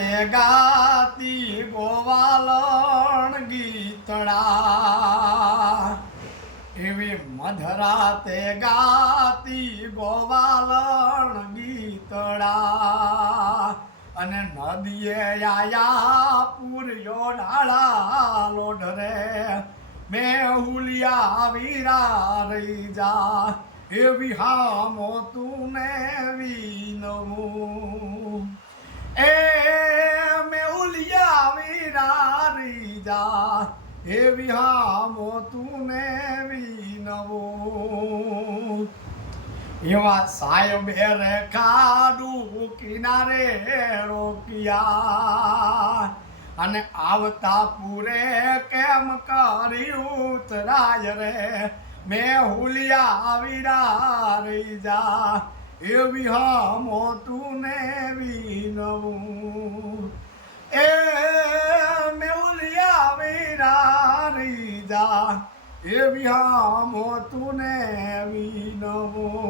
તે ગાતી ગોવાલણ ગીતડા એવી મધરાતે ગાતી ગોવાલણ ગીતડા અને નદીએ આયા પૂર્યો ડાળા લોઢરે મેહુલિયા વીરા રહી જા એવી હામો તુને વિનવું એ મેહુલિયા વીરા રહી જા એવી હામો તુને વિનવું એવા સાહેબે રે ખાડું કિનારે રોક્યા અને આવતા પૂરે કેમ કર્યું ઉતરાય રે મેહુલિયા વીરા રહી જા એવી હામો તુને વિનવું એ મેહુલિયા વીરા રહી જા એવી હામો તુને વિનવું